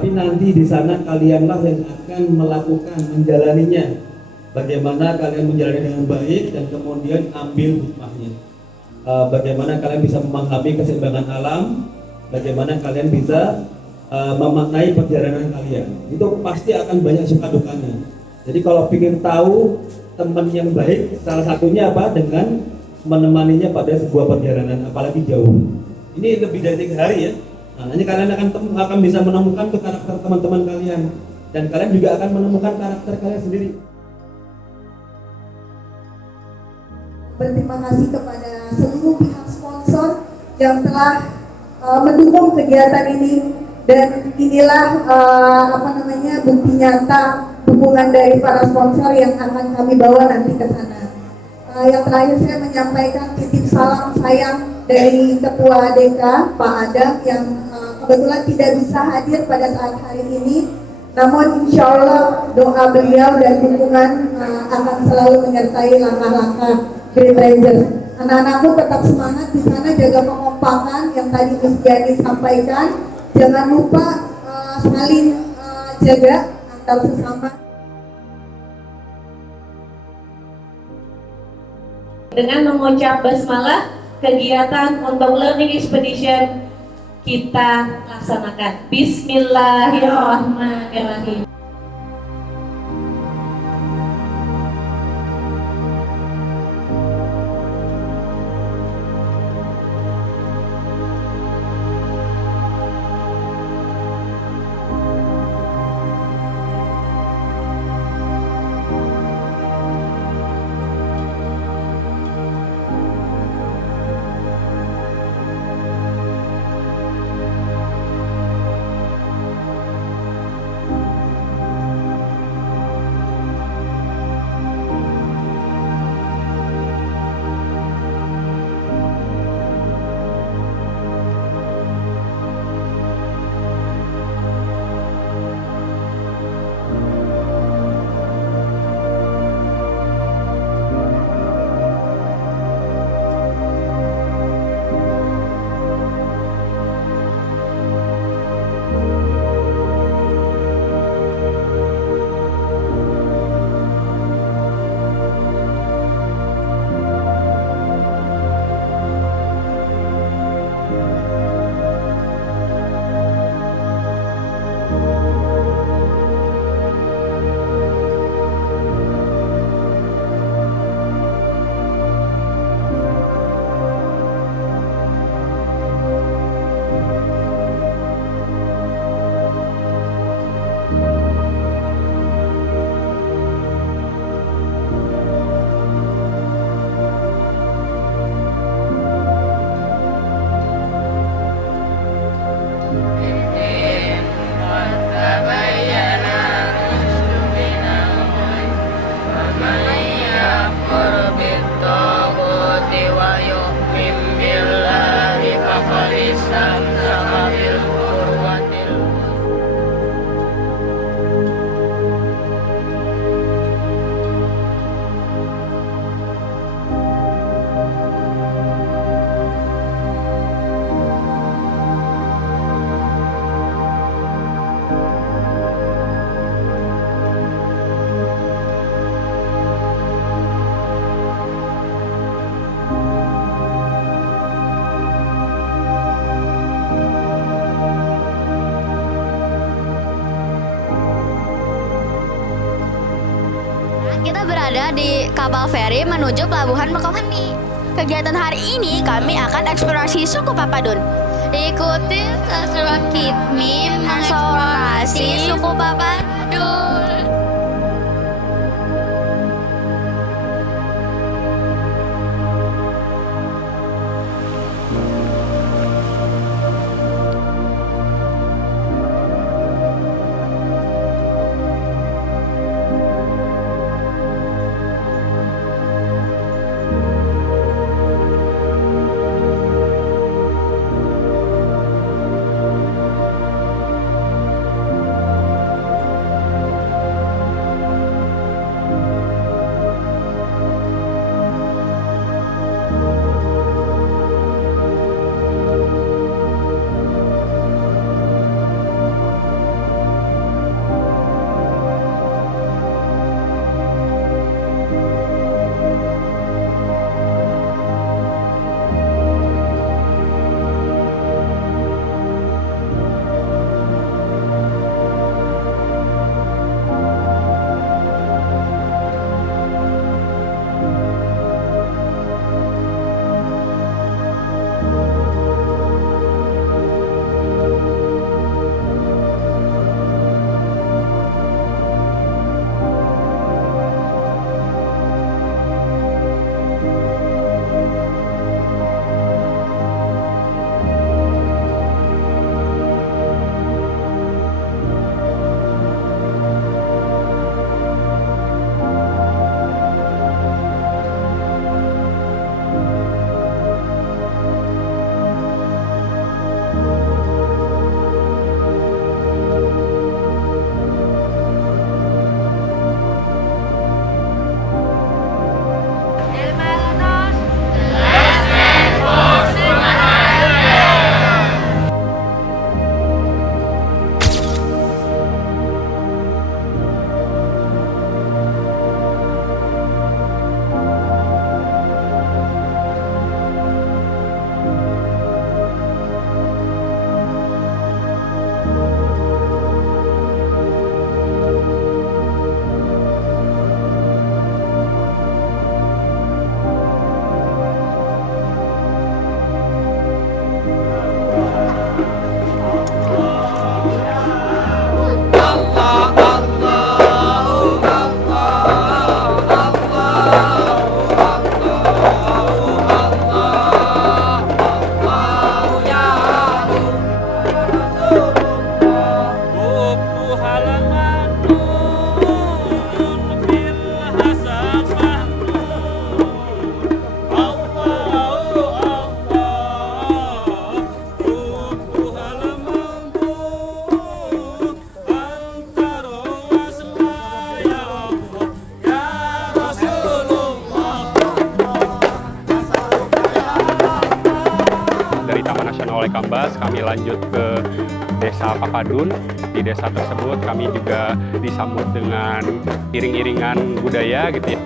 tapi nanti di sana kalianlah yang akan melakukan menjalaninya. Bagaimana kalian menjalani dengan baik dan kemudian ambil hikmahnya. Bagaimana kalian bisa memahami keseimbangan alam, bagaimana kalian bisa memaknai perjalanan kalian. Itu pasti akan banyak suka dukanya. Jadi kalau ingin tahu teman yang baik, salah satunya apa? Dengan menemaninya pada sebuah perjalanan, apalagi jauh. Ini lebih dari 3 hari ya. Nah, nanti kalian akan bisa menemukan tuh karakter teman-teman kalian, dan kalian juga akan menemukan karakter kalian sendiri. Berterima kasih kepada seluruh pihak sponsor yang telah mendukung kegiatan ini, dan inilah bukti nyata dukungan dari para sponsor yang akan kami bawa nanti ke sana. Yang terakhir saya menyampaikan titip salam sayang dari Ketua DK Pak Adam yang kebetulan tidak bisa hadir pada saat hari ini, namun insya Allah doa beliau dan dukungan akan selalu menyertai langkah-langkah Green Rangers. Anak-anakku tetap semangat di sana, jaga pengompakan yang tadi Miss Jadi sampaikan, jangan lupa saling jaga antar sesama. Dengan mengucap basmalah, kegiatan untuk Learning Expedition kita laksanakan. Bismillahirrahmanirrahim. Kita berada di kapal feri menuju pelabuhan Bakauheni. Kegiatan hari ini kami akan eksplorasi suku Papadun. Ikuti keseruan kami mengeksplorasi suku Papadun. berlanjut ke Desa Papadun. Di desa tersebut kami juga disambut dengan iring-iringan budaya gitu ya.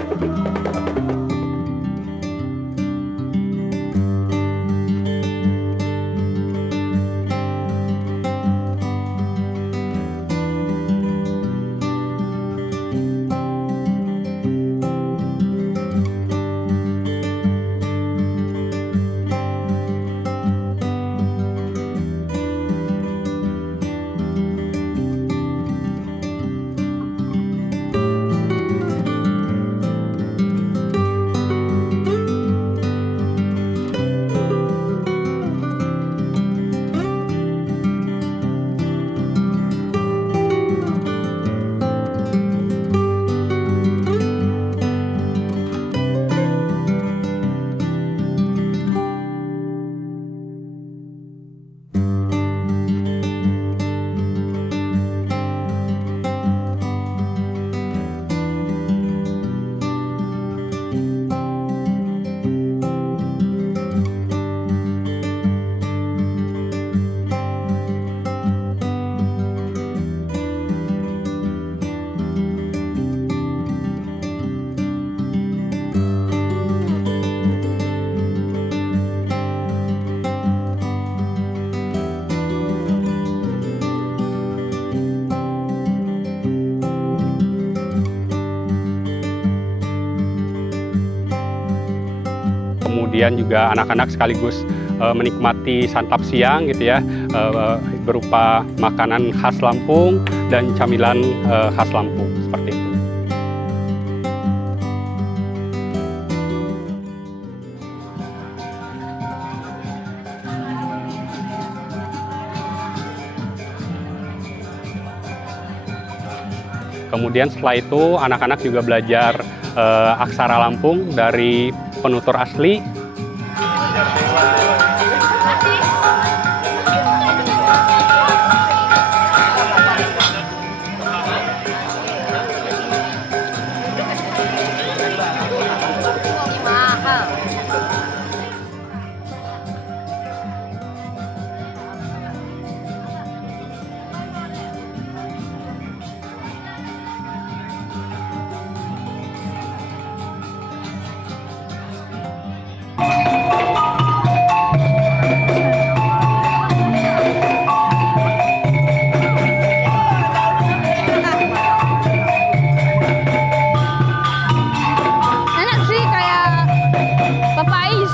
Kemudian juga anak-anak sekaligus menikmati santap siang gitu ya, berupa makanan khas Lampung dan camilan khas Lampung seperti itu. Kemudian setelah itu anak-anak juga belajar aksara Lampung dari penutur asli. Enak sih, kayak papais.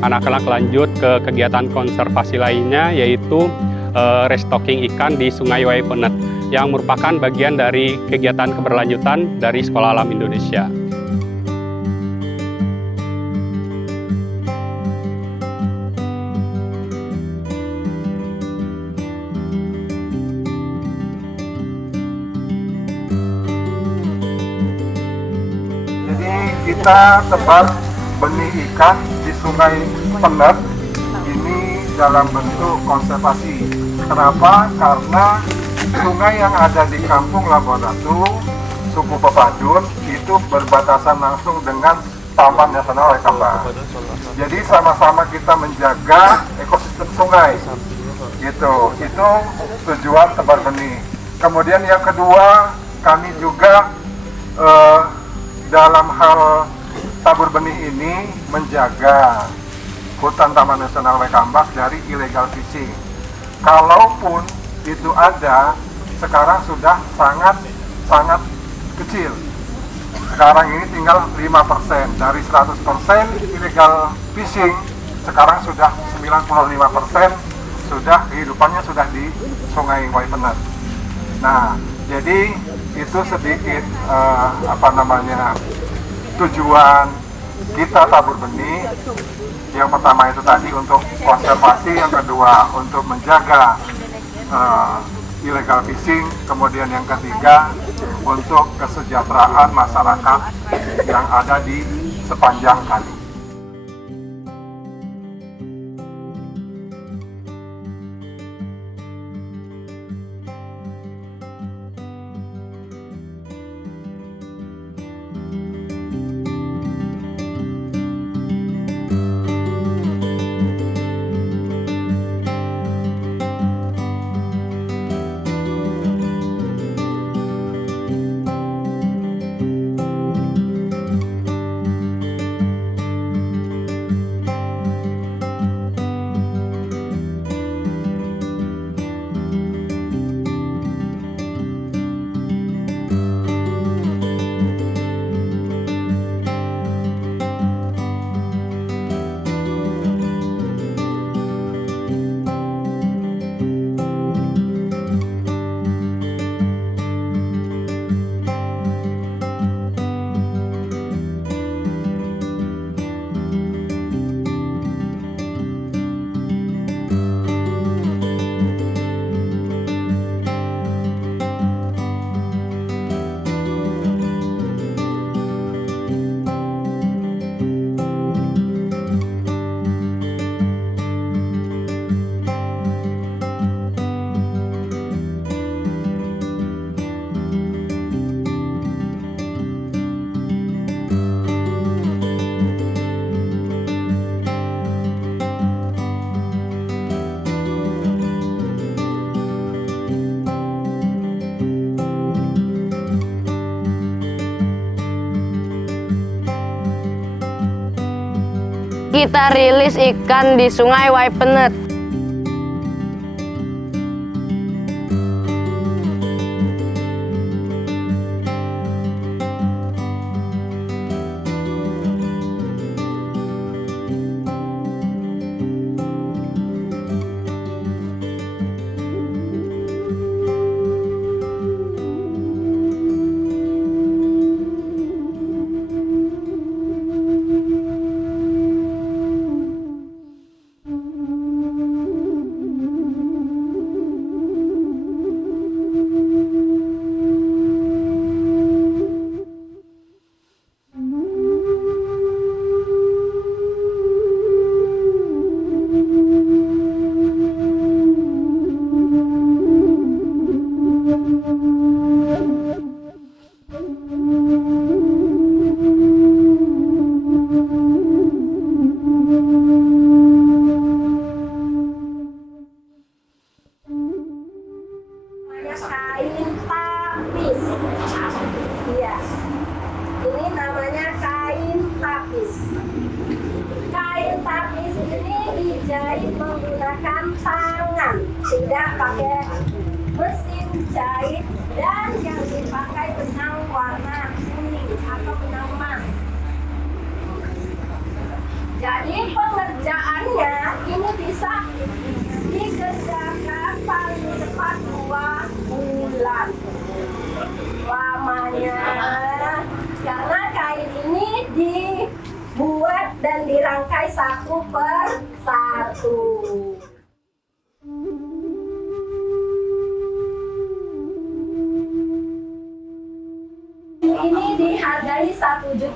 Anak-anak lanjut ke kegiatan konservasi lainnya, yaitu restocking ikan di Sungai Waipeunet, yang merupakan bagian dari kegiatan keberlanjutan dari Sekolah Alam Indonesia. Jadi kita tebar benih ikan di Sungai Penet ini dalam bentuk konservasi. Kenapa? Karena sungai yang ada di Kampung Labuan Ratu, suku Papadun, itu berbatasan langsung dengan Taman Nasional Waikambas. Jadi sama-sama kita menjaga ekosistem sungai. Gitu. Itu tujuan tebar benih. Kemudian yang kedua, kami juga dalam hal tabur benih ini menjaga hutan Taman Nasional Waikambas dari illegal fishing. Kalaupun itu ada, sekarang sudah sangat kecil. sekarang ini tinggal 5%. Dari 100% illegal fishing, sekarang sudah 95% sudah kehidupannya sudah di Sungai Waipenet. Nah, jadi itu sedikit tujuan kita tabur benih. Yang pertama itu tadi untuk konservasi, yang kedua untuk menjaga illegal fishing, kemudian yang ketiga untuk kesejahteraan masyarakat yang ada di sepanjang kali. Kita rilis ikan di Sungai Waipenet. Kain tapis. Iya. Ini namanya kain tapis. Kain tapis ini dijahit menggunakan tangan, tidak pakai mesin jahit, dan yang dipakai benang warna kuning atau benang emas. Jadi pengerjaannya ini bisa dikerjakan paling cepat 2 bulan lamanya, karena kain ini dibuat dan dirangkai satu per satu. Ini dihargai 1.200.000.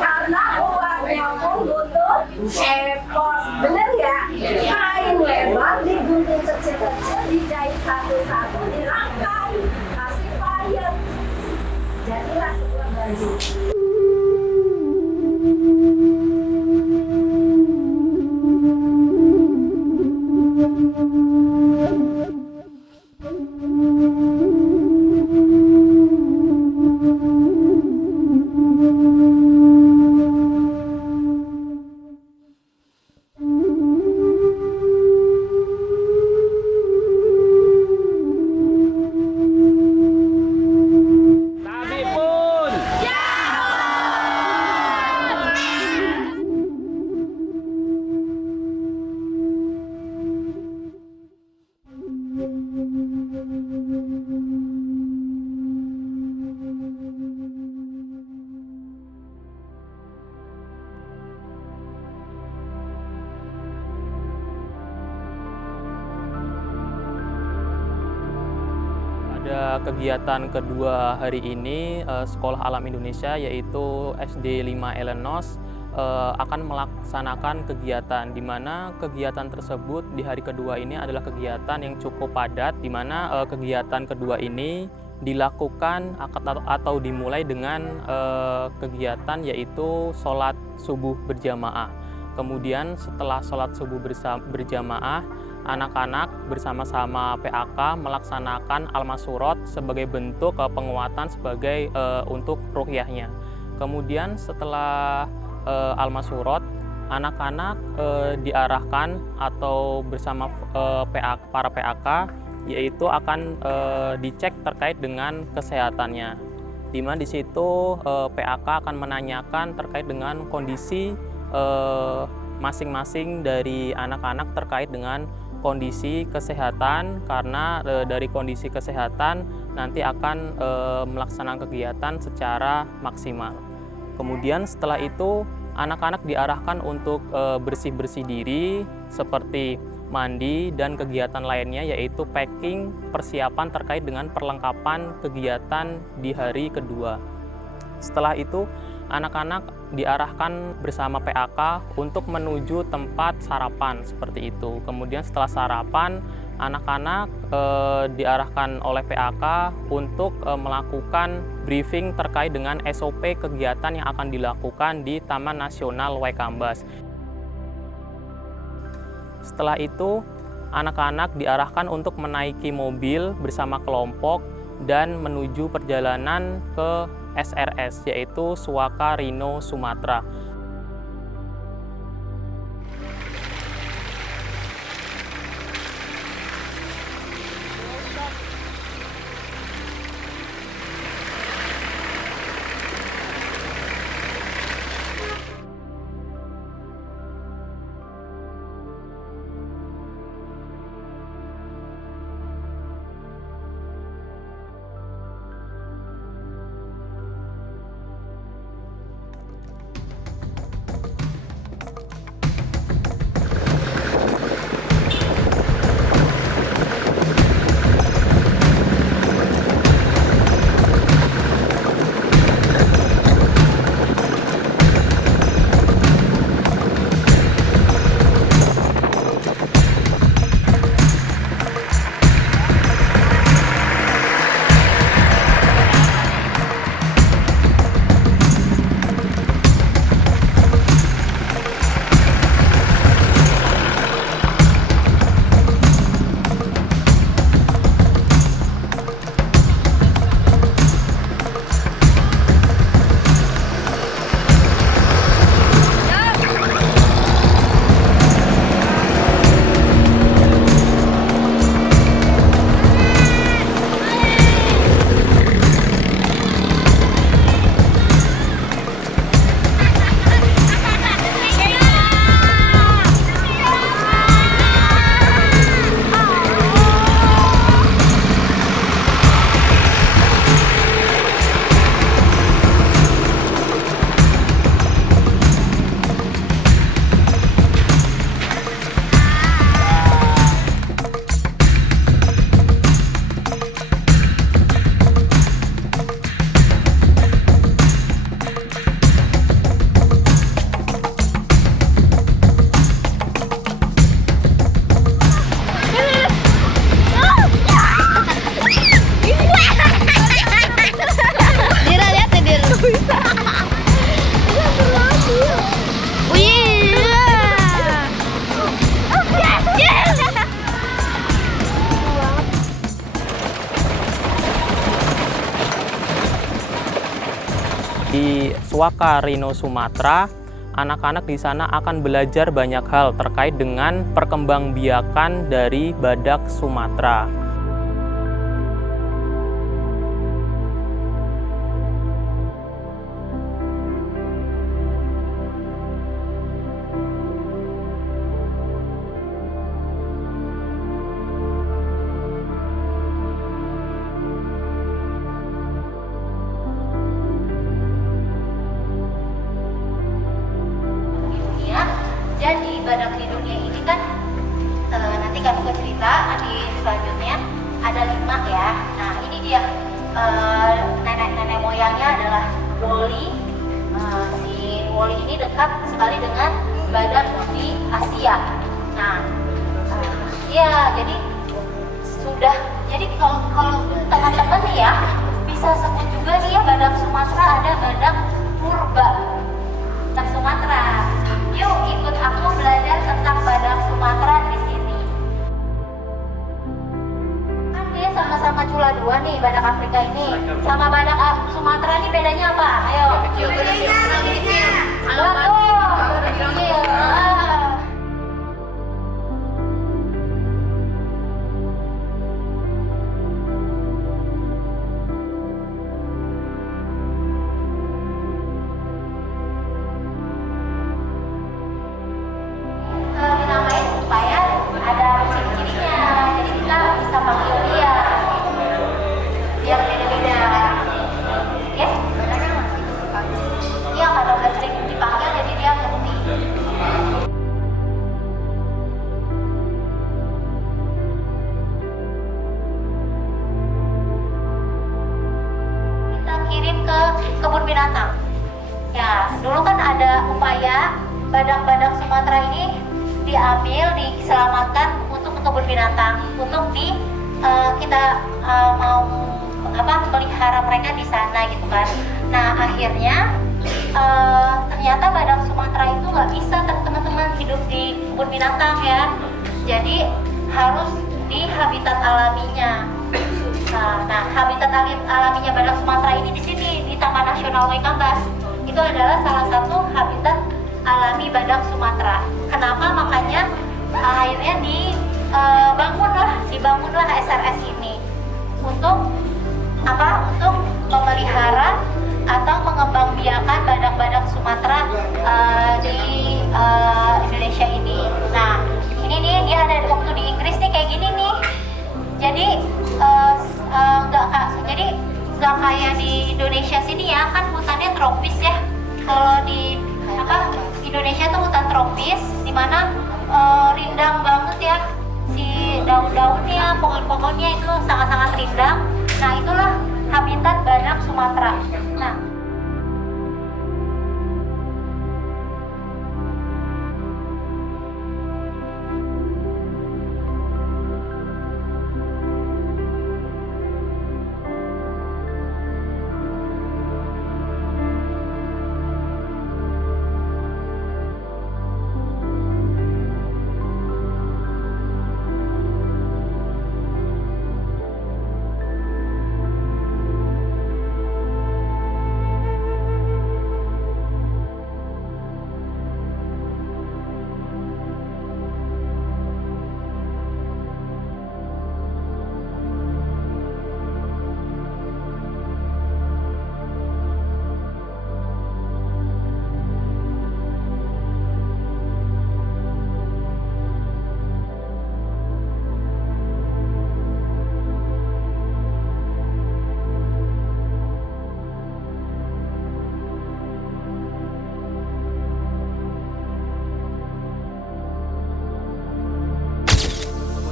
Karena uangnya pun butuh effort, bener nggak? Kain lebar digunting kecil-kecil, dijahit satu-satu, dirangkai, kasih payet, jadilah sebuah baju. Pada kegiatan kedua hari ini, Sekolah Alam Indonesia yaitu SD 5 Elenos akan melaksanakan kegiatan, di mana kegiatan tersebut di hari kedua ini adalah kegiatan yang cukup padat, di mana kegiatan kedua ini dilakukan atau dimulai dengan kegiatan yaitu sholat subuh berjamaah. Kemudian setelah sholat subuh berjamaah, anak-anak bersama-sama PAK melaksanakan al-masurot sebagai bentuk penguatan sebagai untuk ruqyahnya. Kemudian setelah al-masurot, anak-anak diarahkan atau bersama para PAK yaitu akan dicek terkait dengan kesehatannya. Di mana di situ PAK akan menanyakan terkait dengan kondisi masing-masing dari anak-anak terkait dengan kondisi kesehatan, karena dari kondisi kesehatan nanti akan melaksanakan kegiatan secara maksimal. Kemudian setelah itu anak-anak diarahkan untuk bersih-bersih diri seperti mandi dan kegiatan lainnya, yaitu packing persiapan terkait dengan perlengkapan kegiatan di hari kedua. Setelah itu anak-anak diarahkan bersama PAK untuk menuju tempat sarapan seperti itu. Kemudian setelah sarapan, anak-anak diarahkan oleh PAK untuk melakukan briefing terkait dengan SOP kegiatan yang akan dilakukan di Taman Nasional Waikambas. Setelah itu, anak-anak diarahkan untuk menaiki mobil bersama kelompok dan menuju perjalanan ke SRS, yaitu Suaka Rhino Sumatra. Di Suaka Rhino Sumatra, anak-anak di sana akan belajar banyak hal terkait dengan perkembangbiakan dari badak Sumatera. Jadi badak di dunia ini kan nanti kami akan cerita di selanjutnya ada 5 ya. Nah ini dia nenek-nenek moyangnya adalah Woli. Si Woli ini dekat sekali dengan badak di Asia. Nah, ya jadi kalau teman-teman nih ya bisa sebut juga nih ya badak Sumatera ada badak purba. Badak Sumatera. Yuk ikut aku belajar tentang badak Sumatera di sini. Kan dia sama-sama cula 2 nih badak Afrika ini. Sama badak Sumatera nih bedanya apa? Ayo. Dinamain supaya ada ciri-cirinya, jadi kita bisa panggil dia biar beda-beda. Ya, iya kalau udah sering dipanggil jadi dia ngerti. Kita kirim ke kebun binatang. Ya, dulu kan ada upaya badak-badak Sumatera ini diambil, diselamatkan untuk ke kebun binatang, untuk kita mau pelihara mereka di sana gitu kan. Nah akhirnya ternyata badak Sumatera itu nggak bisa teman-teman hidup di kebun binatang ya, jadi harus di habitat alaminya. Nah habitat alaminya badak Sumatera ini di sini di Taman Nasional Waikambas. Itu adalah salah satu habitat alami badak Sumatera. Kenapa? Makanya akhirnya dibangunlah SRS ini untuk apa? Untuk memelihara atau mengembangbiakan badak-badak Sumatera di Indonesia ini. Nah, ini nih dia ada waktu di Inggris nih kayak gini nih. Jadi nggak kayak di Indonesia sini ya, kan hutannya tropis ya. Kalau di Indonesia tuh hutan tropis, dimana rindang banget ya, si daun-daunnya, pohon-pohonnya itu sangat-sangat rindang. Nah itulah habitat badak Sumatera. Nah,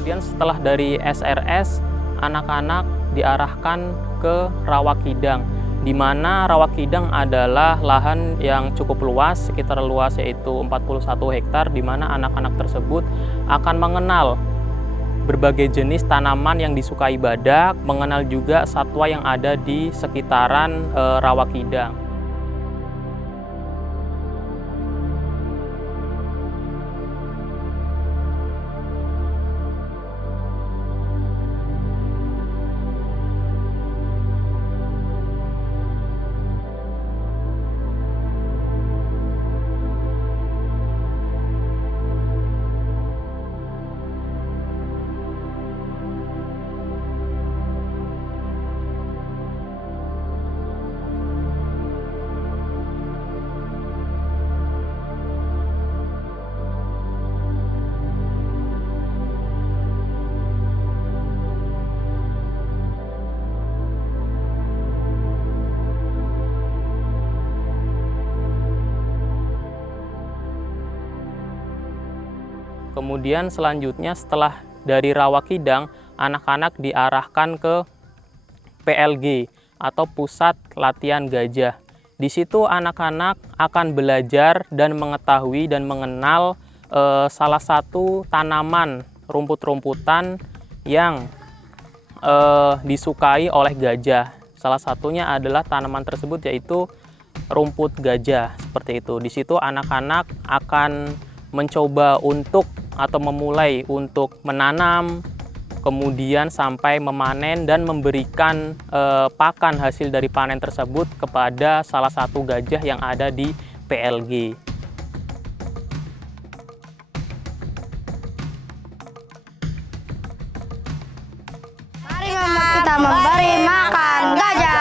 Kemudian setelah dari SRS, anak-anak diarahkan ke Rawakidang, di mana Rawakidang adalah lahan yang cukup luas, sekitar luas yaitu 41 hektar, di mana anak-anak tersebut akan mengenal berbagai jenis tanaman yang disukai badak, mengenal juga satwa yang ada di sekitaran Rawakidang. Kemudian selanjutnya setelah dari Rawakidang, anak-anak diarahkan ke PLG atau Pusat Latihan Gajah. Di situ anak-anak akan belajar dan mengetahui dan mengenal salah satu tanaman rumput-rumputan yang disukai oleh gajah. Salah satunya adalah tanaman tersebut yaitu rumput gajah, seperti itu. Di situ anak-anak akan mencoba untuk atau memulai untuk menanam, kemudian sampai memanen dan memberikan pakan hasil dari panen tersebut kepada salah satu gajah yang ada di PLG. Mari kita memberi makan gajah.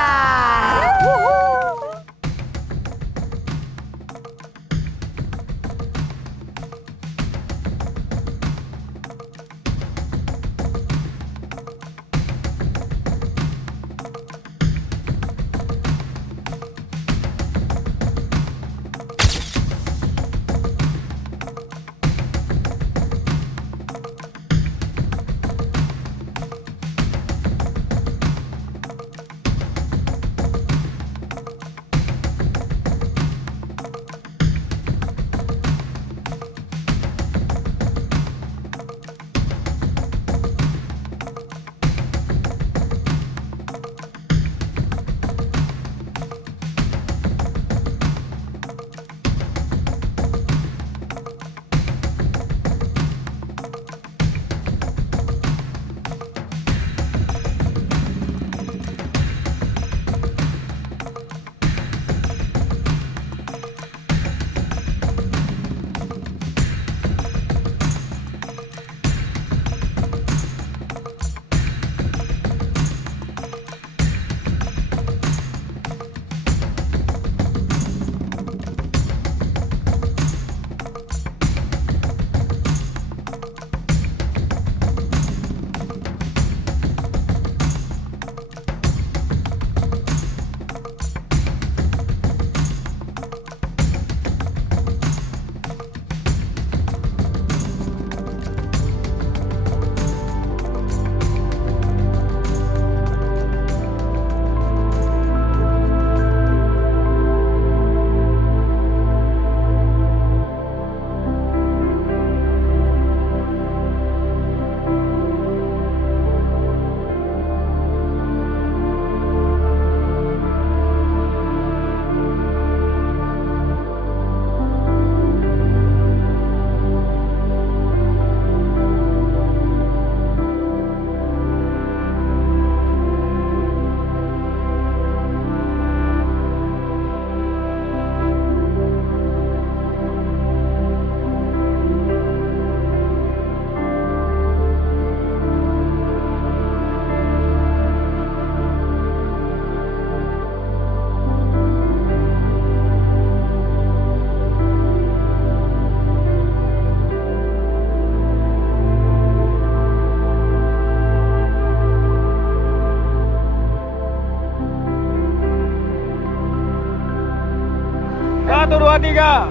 Satu, dua, tiga.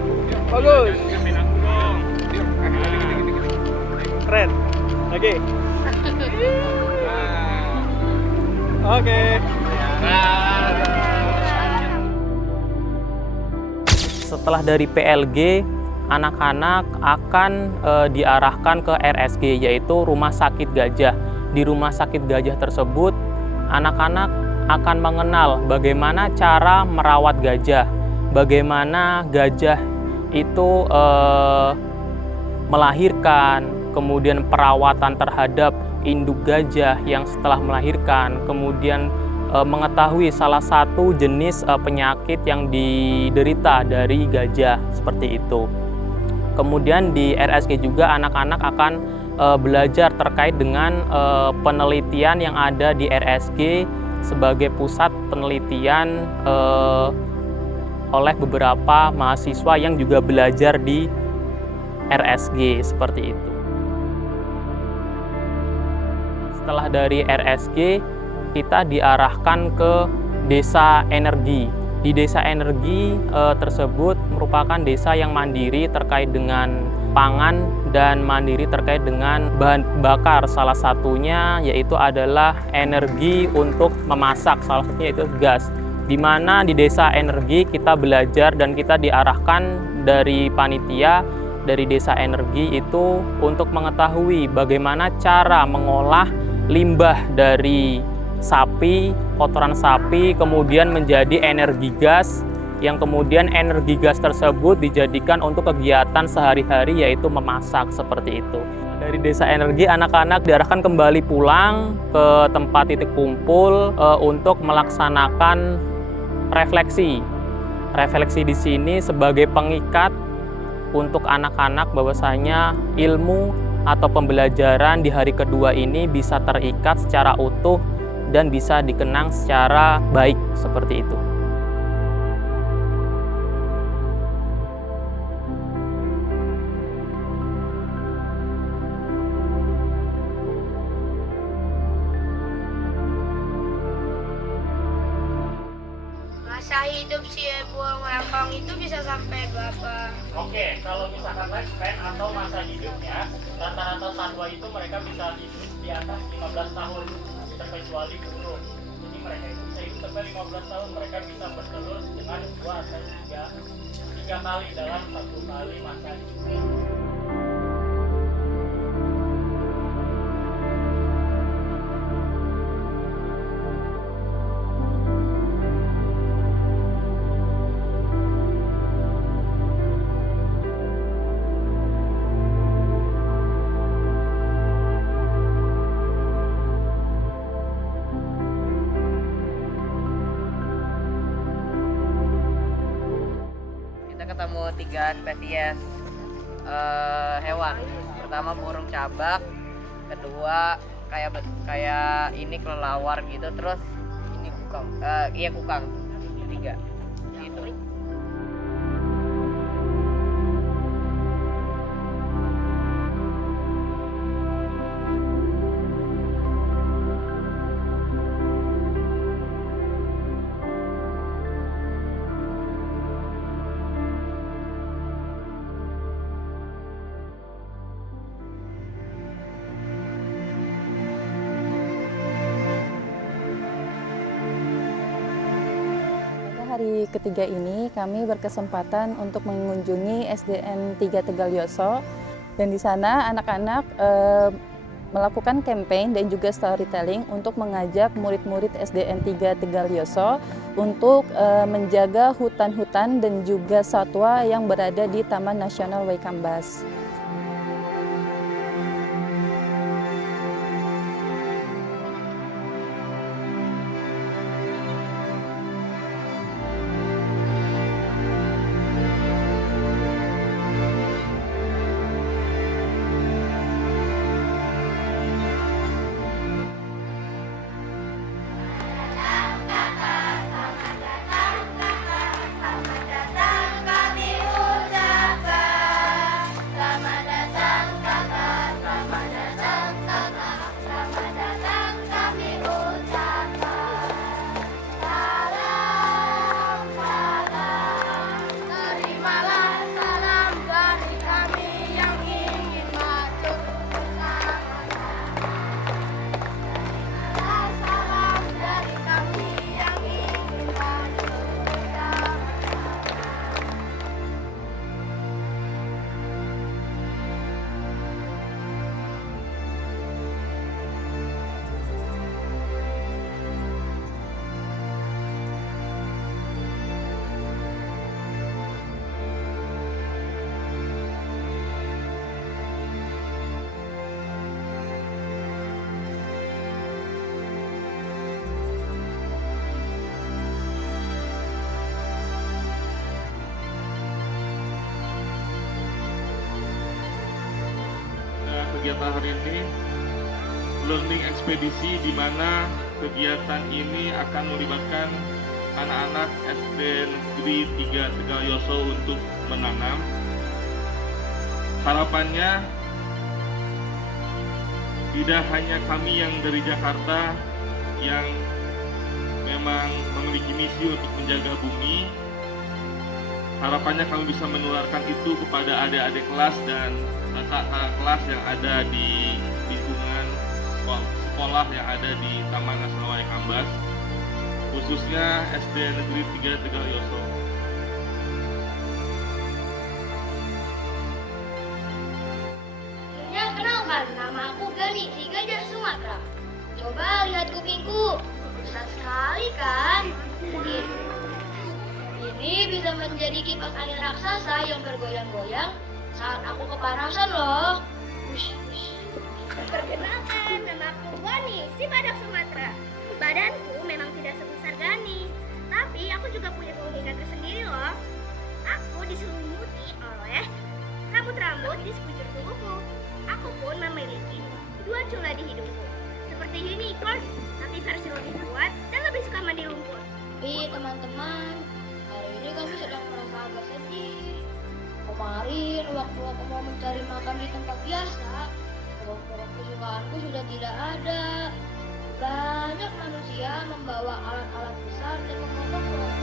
Bagus. Keren. Lagi. Oke. Setelah dari PLG, anak-anak akan diarahkan ke RSG, yaitu Rumah Sakit Gajah. Di Rumah Sakit Gajah tersebut, anak-anak akan mengenal bagaimana cara merawat gajah, bagaimana gajah itu melahirkan, kemudian perawatan terhadap induk gajah yang setelah melahirkan, kemudian mengetahui salah satu jenis penyakit yang diderita dari gajah, seperti itu. Kemudian di RSG juga anak-anak akan belajar terkait dengan penelitian yang ada di RSG sebagai pusat penelitian oleh beberapa mahasiswa yang juga belajar di RSG, seperti itu. Setelah dari RSG, kita diarahkan ke Desa Energi. Di desa energi tersebut merupakan desa yang mandiri terkait dengan pangan dan mandiri terkait dengan bahan bakar. Salah satunya yaitu adalah energi untuk memasak, salah satunya itu gas. Di mana di desa energi kita belajar dan kita diarahkan dari panitia dari desa energi itu untuk mengetahui bagaimana cara mengolah limbah dari sapi, kotoran sapi, kemudian menjadi energi gas, yang kemudian energi gas tersebut dijadikan untuk kegiatan sehari-hari yaitu memasak seperti itu. Dari desa energi, anak-anak diarahkan kembali pulang ke tempat titik kumpul untuk melaksanakan refleksi. Refleksi di sini sebagai pengikat untuk anak-anak bahwasanya ilmu atau pembelajaran di hari kedua ini bisa terikat secara utuh dan bisa dikenang secara baik seperti itu. Masa hidup si buah melempang itu bisa sampai berapa? Oke, kalau misalkan lifespan atau masa hidupnya, rata-rata satwa itu mereka bisa hidup di atas 15 tahun. Terkecuali burung. Jadi mereka itu bisa hidup sampai 15 tahun. Mereka bisa bertelur dengan 2 atau 3 kali dalam 1 kali masa hidup. Ketemu 3 spesies hewan. Pertama burung cabak, kedua kayak ini kelelawar gitu, terus ini kukang. Kukang. 3 gitu. Hari ketiga ini kami berkesempatan untuk mengunjungi SDN 3 Tegalyoso, dan di sana anak-anak melakukan campaign dan juga storytelling untuk mengajak murid-murid SDN 3 Tegalyoso untuk menjaga hutan-hutan dan juga satwa yang berada di Taman Nasional Waikambas. Kegiatan hari ini learning ekspedisi, di mana kegiatan ini akan melibatkan anak-anak SD Negeri 3 Tegalyoso untuk menanam. Harapannya tidak hanya kami yang dari Jakarta yang memang memiliki misi untuk menjaga bumi. Harapannya kami bisa menularkan itu kepada adik-adik kelas dan kakak-kakak kelas yang ada di lingkungan sekolah yang ada di Taman Nasional Waikambas Kambas, khususnya SD Negeri 3 Tegalyoso. Kenalkan, nama aku Gani, si gajah Sumatera. Coba lihat kupingku, besar sekali kan? Ini bisa menjadi kipas angin raksasa yang bergoyang-goyang saat aku kepanasan loh. Perkenalkan, nama aku Wani, si badak Sumatera. Badanku memang tidak sebesar Gani, tapi aku juga punya keunikan tersendiri loh. Aku diselimuti oleh rambut-rambut di sekujur tubuhku. Aku pun memiliki 2 cula di hidungku, seperti unicorn, tapi versi lebih kuat dan lebih suka mandi lumpur. Tapi teman-teman, hari ini kami sedang merasa agak sedih. Kemarin waktu aku mau mencari makan di tempat biasa, pokok kesukaanku sudah tidak ada. Banyak manusia membawa alat-alat besar dan memotong pohon.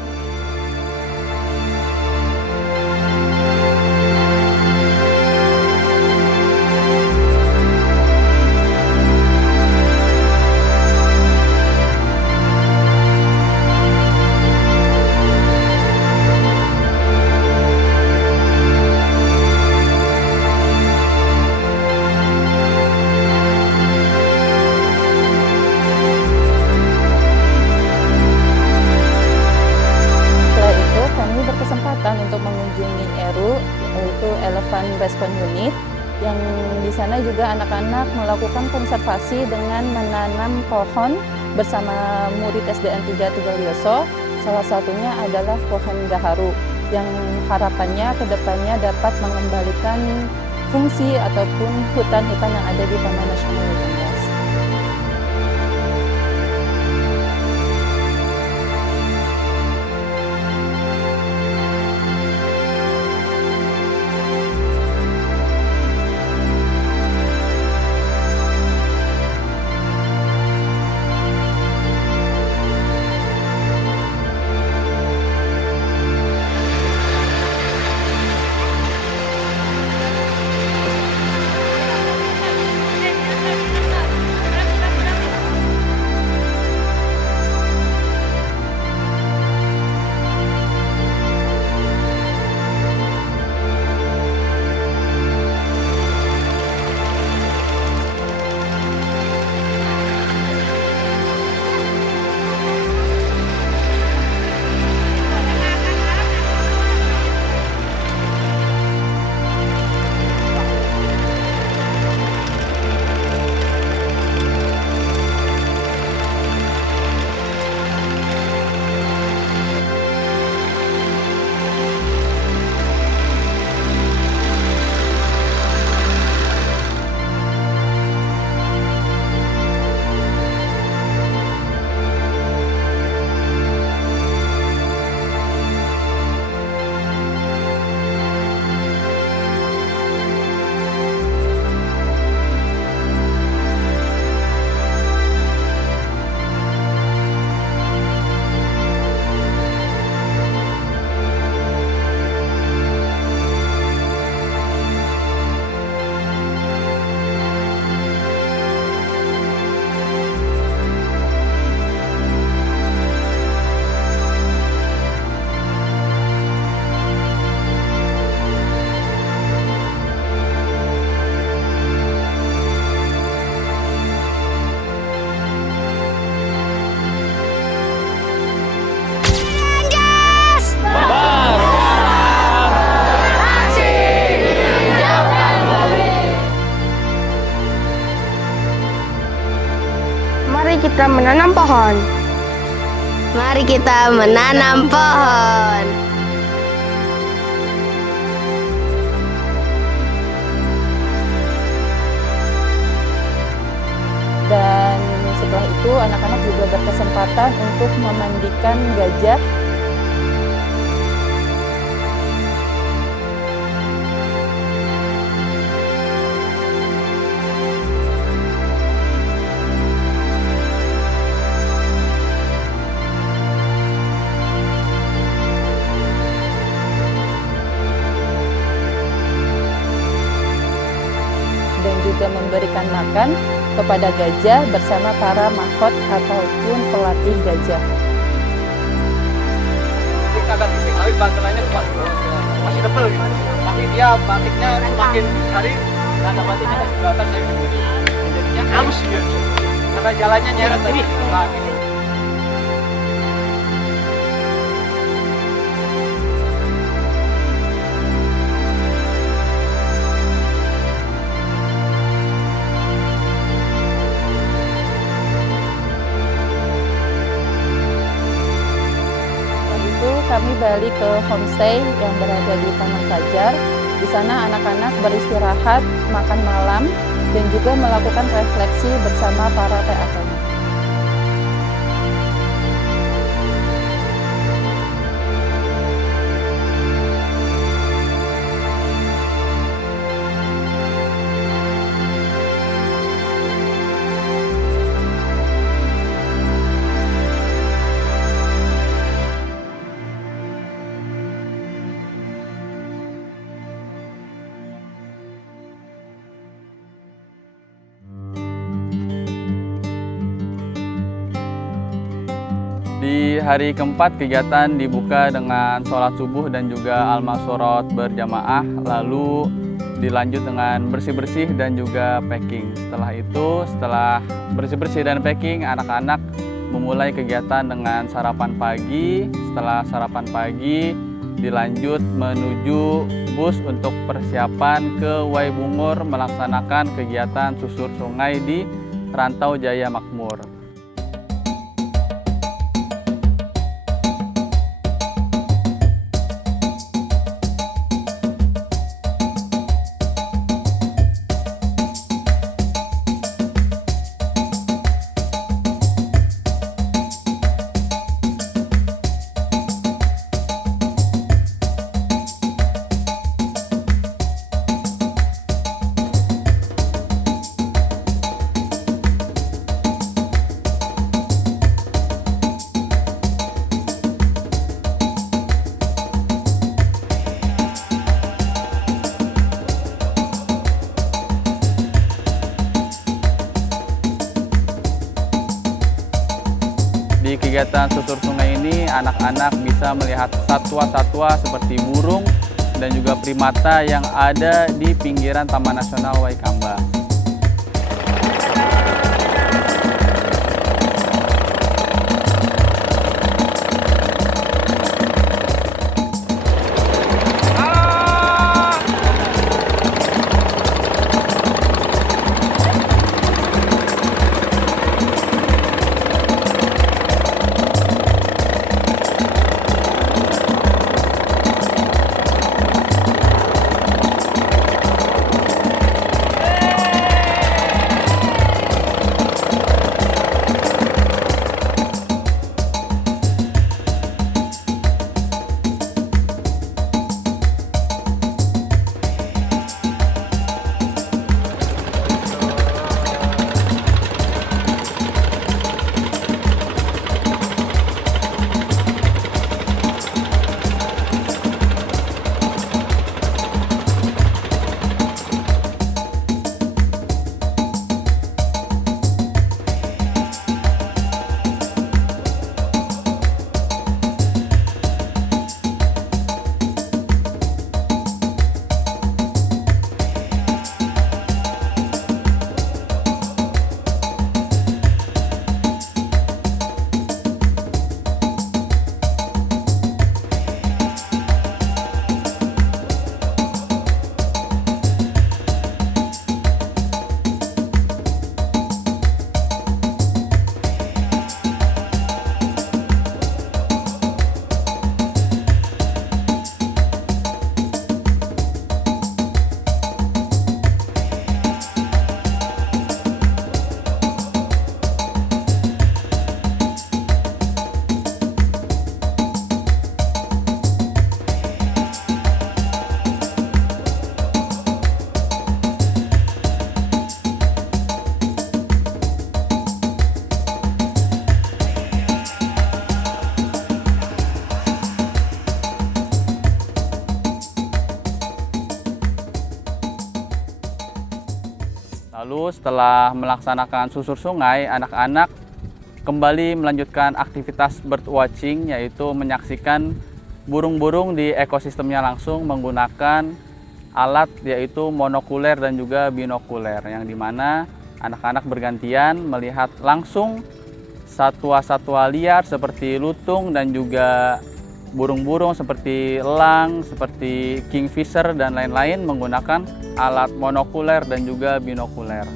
Untuk mengunjungi ERU, yaitu Elephant Response Unit, yang di sana juga anak-anak melakukan konservasi dengan menanam pohon bersama murid SDN 3 Tegalyoso. Salah satunya adalah pohon gaharu yang harapannya kedepannya dapat mengembalikan fungsi ataupun hutan-hutan yang ada di Taman Nasional Waikambas. Mari kita menanam pohon. Mari kita menanam pohon. Dan setelah itu anak-anak juga berkesempatan untuk memandikan gajah. juga memberikan makan kepada gajah bersama para mahkot ataupun pelatih gajah. Agak tipis, tapi bantalannya kuat, masih tebel gitu. Tapi dia batiknya semakin hari nggak ada batiknya masih kelihatan dari sini. Jadinya halus dia, karena jalannya nyeret tadi. Nah, gitu. Kami balik ke homestay yang berada di Taman Fajar. Di sana anak-anak beristirahat, makan malam, dan juga melakukan refleksi bersama para PAK-nya. Di hari keempat kegiatan dibuka dengan sholat subuh dan juga al-masyurot berjamaah, lalu dilanjut dengan bersih-bersih dan juga packing. Setelah itu, setelah bersih-bersih dan packing, anak-anak memulai kegiatan dengan sarapan pagi. Setelah sarapan pagi, dilanjut menuju bus untuk persiapan ke Waibungur melaksanakan kegiatan susur sungai di Rantau Jaya Makmur. Di kegiatan susur sungai ini, anak-anak bisa melihat satwa-satwa seperti burung dan juga primata yang ada di pinggiran Taman Nasional Waikamba. Lalu setelah melaksanakan susur sungai, anak-anak kembali melanjutkan aktivitas bird watching, yaitu menyaksikan burung-burung di ekosistemnya langsung menggunakan alat yaitu monokuler dan juga binokuler, yang dimana anak-anak bergantian melihat langsung satwa-satwa liar seperti lutung dan juga burung-burung seperti elang, seperti kingfisher dan lain-lain menggunakan alat monokuler dan juga binokuler.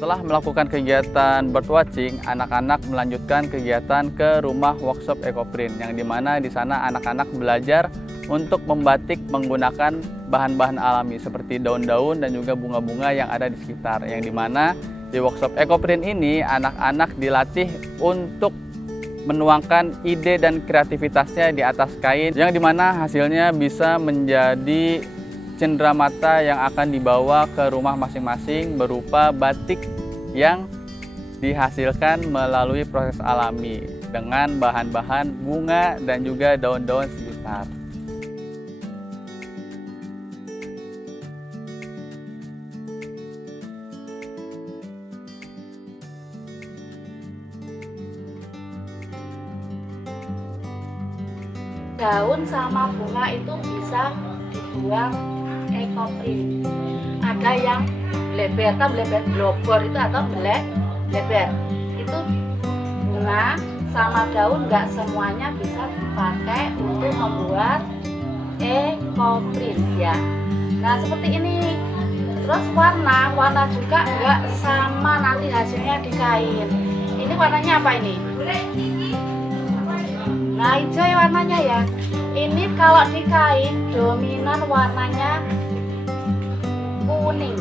Setelah melakukan kegiatan birdwatching, anak-anak melanjutkan kegiatan ke rumah workshop ekoprint, yang dimana di sana anak-anak belajar untuk membatik menggunakan bahan-bahan alami seperti daun-daun dan juga bunga-bunga yang ada di sekitar. Yang dimana di workshop ekoprint ini anak-anak dilatih untuk menuangkan ide dan kreativitasnya di atas kain, yang dimana hasilnya bisa menjadi cenderamata yang akan dibawa ke rumah masing-masing berupa batik yang dihasilkan melalui proses alami dengan bahan-bahan bunga dan juga daun-daun sekitar. Daun sama bunga itu bisa dibuat ekoprint. Ada yang bleber blobor itu atau bleber. Itu bunga sama daun nggak semuanya bisa dipakai untuk membuat ekoprint ya. Nah seperti ini. Terus warna juga nggak sama nanti hasilnya di kain. Ini warnanya apa ini? Nah hijau ya warnanya ya. Ini kalau di kain dominan warnanya kuning.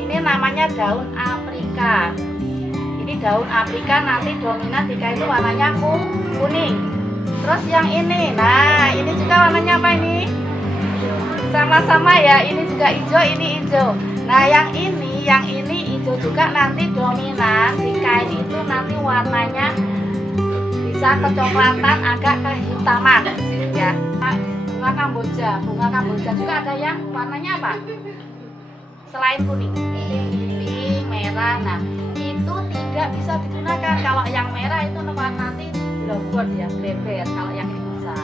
Ini namanya daun aprika. Ini daun aprika nanti dominan di kain itu warnanya kuning. Terus yang ini, nah ini juga warnanya apa ini? Sama-sama ya, ini juga hijau, ini hijau. Nah yang ini hijau juga nanti dominan di kain itu nanti warnanya bisa kecoklatan agak kehitaman ya. Bunga kamboja juga ada yang warnanya apa? Selain kuning, pink, merah. Nah itu tidak bisa digunakan. Kalau yang merah itu nanti blobor ya, bleber. Kalau yang ini bisa.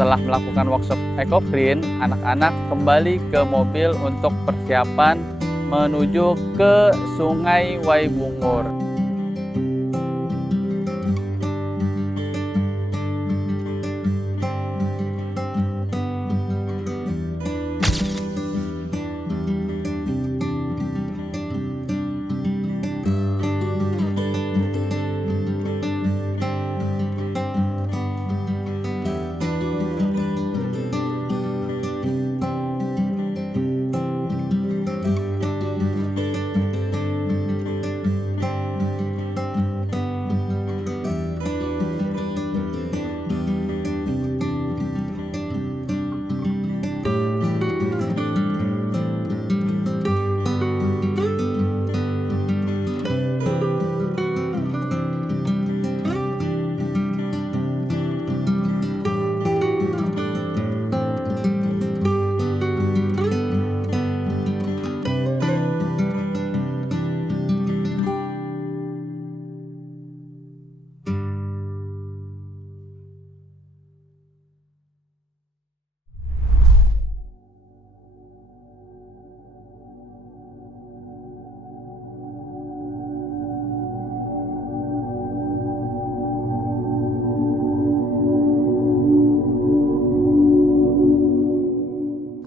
Setelah melakukan workshop EcoGreen, anak-anak kembali ke mobil untuk persiapan menuju ke Sungai Waibungur.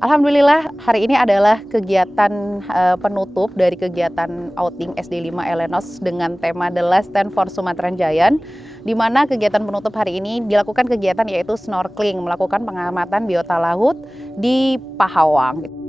Alhamdulillah hari ini adalah kegiatan penutup dari kegiatan outing SD 5 Elenos dengan tema The Last Stand for Sumatran Giant, di mana kegiatan penutup hari ini dilakukan kegiatan yaitu snorkeling, melakukan pengamatan biota laut di Pahawang.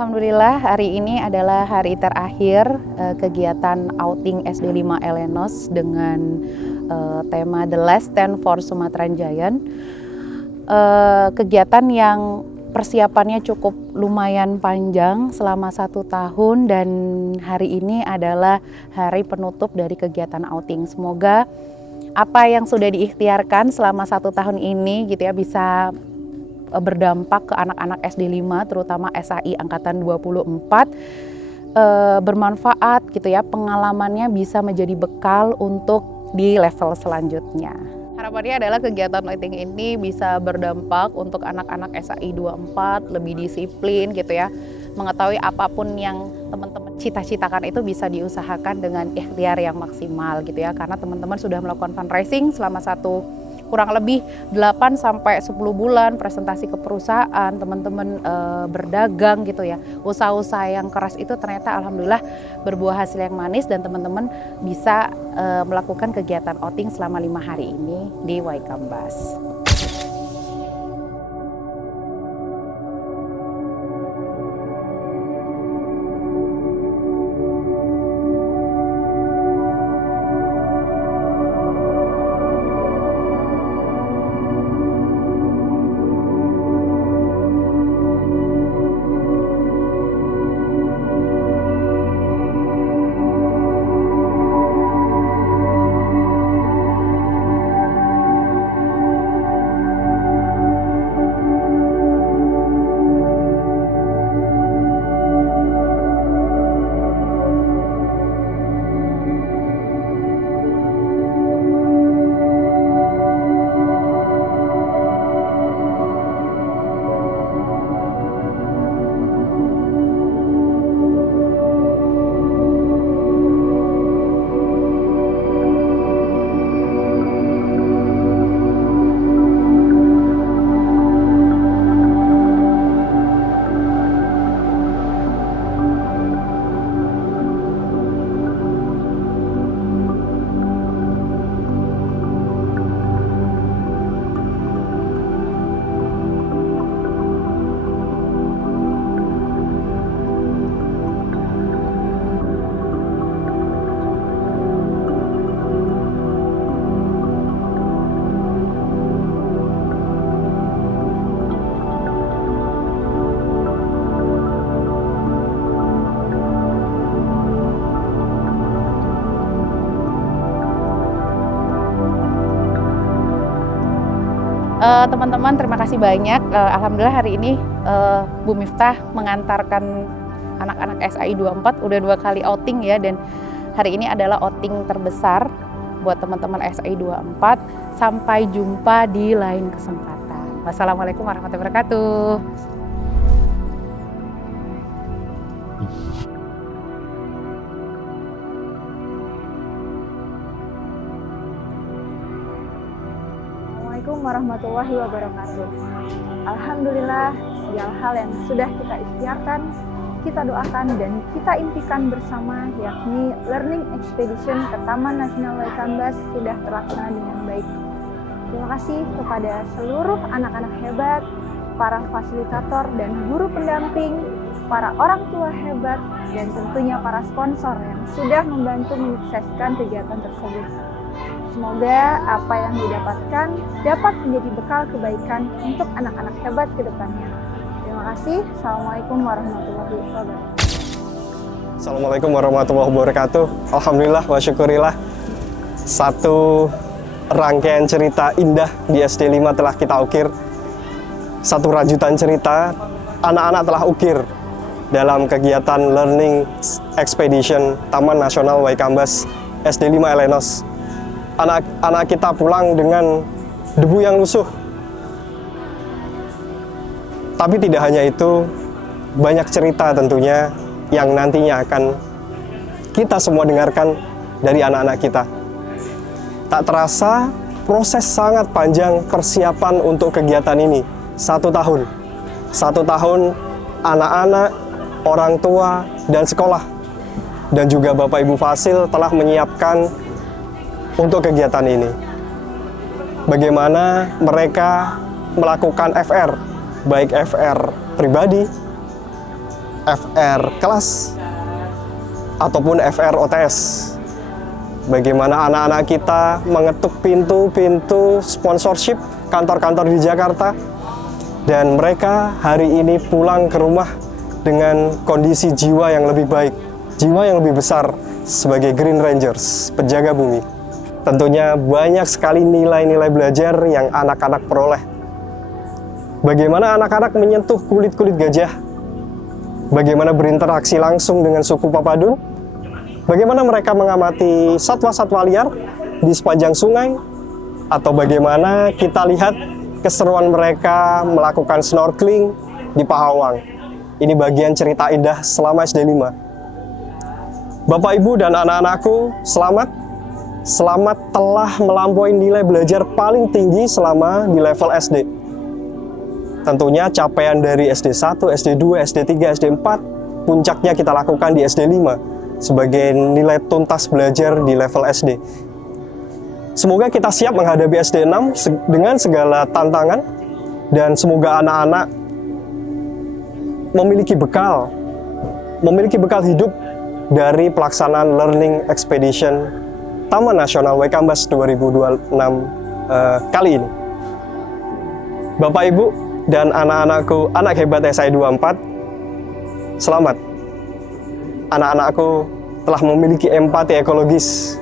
Alhamdulillah hari ini adalah hari terakhir kegiatan outing SD 5 Elenos dengan tema The Last Stand for Sumatran Giant. Kegiatan yang persiapannya cukup lumayan panjang selama 1 tahun dan hari ini adalah hari penutup dari kegiatan outing. Semoga apa yang sudah diikhtiarkan selama 1 tahun ini gitu ya bisa berdampak ke anak-anak SD 5 terutama SAI angkatan 24 bermanfaat gitu ya, pengalamannya bisa menjadi bekal untuk di level selanjutnya. Harapannya adalah kegiatan outing ini bisa berdampak untuk anak-anak SAI 24 lebih disiplin gitu ya, mengetahui apapun yang teman-teman cita-citakan itu bisa diusahakan dengan ikhtiar yang maksimal gitu ya, karena teman-teman sudah melakukan fundraising selama kurang lebih 8 sampai 10 bulan, presentasi ke perusahaan, teman-teman berdagang gitu ya. Usaha-usaha yang keras itu ternyata alhamdulillah berbuah hasil yang manis dan teman-teman bisa melakukan kegiatan outing selama 5 hari ini di Waikambas. Teman-teman terima kasih banyak. Alhamdulillah hari ini Bu Miftah mengantarkan anak-anak SAI 24 udah 2 kali outing ya, dan hari ini adalah outing terbesar buat teman-teman SAI 24. Sampai jumpa di lain kesempatan. Wassalamualaikum warahmatullahi wabarakatuh. Assalamualaikum warahmatullahi wabarakatuh. Alhamdulillah, segala hal yang sudah kita ikhtiarkan, kita doakan dan kita impikan bersama, yakni Learning Expedition ke Taman Nasional Waikambas sudah terlaksana dengan baik. Terima kasih kepada seluruh anak-anak hebat, para fasilitator dan guru pendamping, para orang tua hebat, dan tentunya para sponsor yang sudah membantu menyukseskan kegiatan tersebut. Semoga apa yang didapatkan dapat menjadi bekal kebaikan untuk anak-anak hebat ke depannya. Terima kasih. Assalamualaikum warahmatullahi wabarakatuh. Assalamualaikum warahmatullahi wabarakatuh. Alhamdulillah wa syukurillah. Satu rangkaian cerita indah di SD 5 telah kita ukir. Satu rajutan cerita anak-anak telah ukir dalam kegiatan Learning Expedition Taman Nasional Waikambas SD 5 Elenos. Anak-anak kita pulang dengan debu yang lusuh. Tapi tidak hanya itu, banyak cerita tentunya yang nantinya akan kita semua dengarkan dari anak-anak kita. Tak terasa, proses sangat panjang persiapan untuk kegiatan ini. 1 tahun. 1 tahun anak-anak, orang tua, dan sekolah. Dan juga Bapak Ibu Fasil telah menyiapkan untuk kegiatan ini. Bagaimana mereka melakukan FR, baik FR pribadi, FR kelas ataupun FR OTS. Bagaimana anak-anak kita mengetuk pintu-pintu sponsorship kantor-kantor di Jakarta, dan mereka hari ini pulang ke rumah dengan kondisi jiwa yang lebih baik, jiwa yang lebih besar sebagai Green Rangers, penjaga bumi. Tentunya banyak sekali nilai-nilai belajar yang anak-anak peroleh. Bagaimana anak-anak menyentuh kulit-kulit gajah, bagaimana berinteraksi langsung dengan suku Papadun, bagaimana mereka mengamati satwa-satwa liar di sepanjang sungai, atau bagaimana kita lihat keseruan mereka melakukan snorkeling di Pahawang. Ini bagian cerita indah selama SD 5. Bapak, Ibu, dan anak-anakku, selamat. Selamat telah melampaui nilai belajar paling tinggi selama di level SD. Tentunya capaian dari SD 1, SD 2, SD 3, SD 4, puncaknya kita lakukan di SD 5 sebagai nilai tuntas belajar di level SD. Semoga kita siap menghadapi SD 6 dengan segala tantangan, dan semoga anak-anak memiliki bekal hidup dari pelaksanaan Learning Expedition Taman Nasional Waikambas 2026 kali ini. Bapak, Ibu, dan anak-anakku, anak hebat SI 24, selamat. Anak-anakku telah memiliki empati ekologis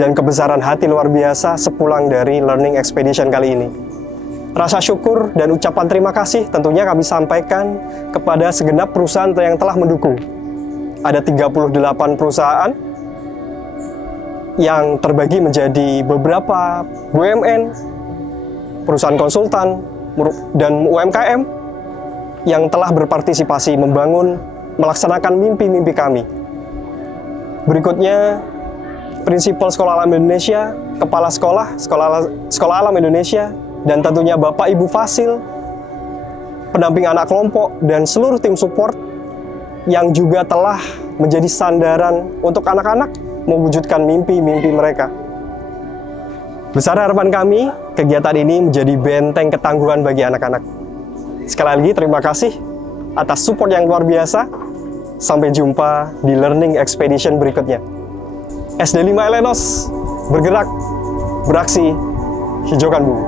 dan kebesaran hati luar biasa sepulang dari Learning Expedition kali ini. Rasa syukur dan ucapan terima kasih tentunya kami sampaikan kepada segenap perusahaan yang telah mendukung. Ada 38 perusahaan yang terbagi menjadi beberapa BUMN, perusahaan konsultan, dan UMKM yang telah berpartisipasi melaksanakan mimpi-mimpi kami. Berikutnya, Prinsipal Sekolah Alam Indonesia, Kepala Sekolah Alam Indonesia, dan tentunya Bapak Ibu Fasil, pendamping anak kelompok, dan seluruh tim support yang juga telah menjadi sandaran untuk anak-anak mewujudkan mimpi-mimpi mereka. Besar harapan kami, kegiatan ini menjadi benteng ketangguhan bagi anak-anak. Sekali lagi terima kasih atas support yang luar biasa. Sampai jumpa di Learning Expedition berikutnya. SD 5 Elenos, bergerak, beraksi, hijaukan bumi.